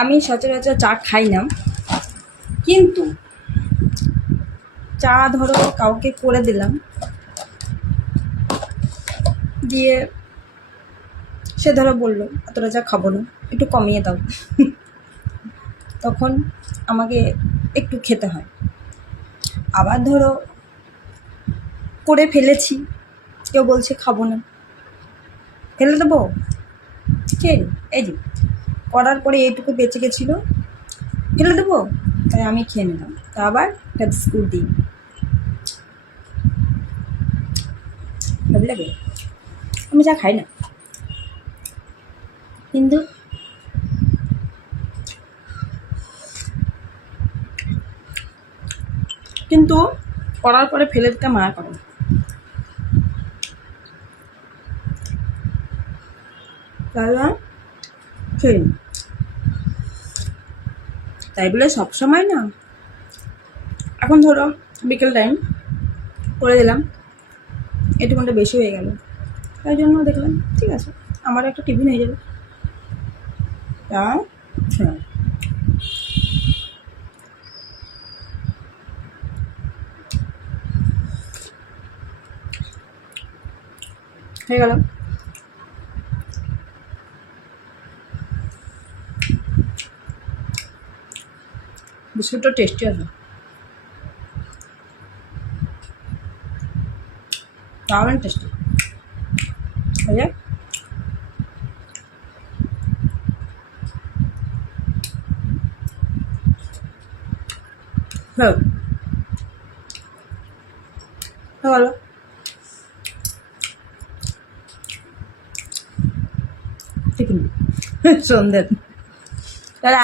আমি সচরাচর চা খাই না, কিন্তু চা ধরো কাউকে করে দিলাম, দিয়ে সে ধরো বললো এতটা চা খাবো না, একটু কমিয়ে দাও, তখন আমাকে একটু খেতে হয়। আবার ধরো করে ফেলেছি, কেউ বলছে খাবো না, ফেলে দেবো, খেয়ে নি। এই যে করার পরে এইটুকু বেঁচে গেছিলো, ফেলে দেবো, তাই আমি খেয়ে নিলাম, তা আবার একটা বিস্কুট দিই, ভালো লাগে। আমি চা খাই না, কিন্তু কিন্তু করার পরে ফেলে দিতে মায়া করে, তাহলে খেয়ে নিই। তাই বলে সবসময় না, এখন ধরো বিকেল টাইম করে দিলাম, একটুখানটা বেশি হয়ে গেল, তাই জন্য দেখলাম ঠিক আছে আমার একটা টিফিন হয়ে যাবে, তা হ্যাঁ হয়ে গেল। বিস্কুটটা টেস্টি আছে, দারুণ টেস্টি। হয়ে যায়। হ্যাঁ হয়ে গেল টিফিন সন্ধ্যে। তারা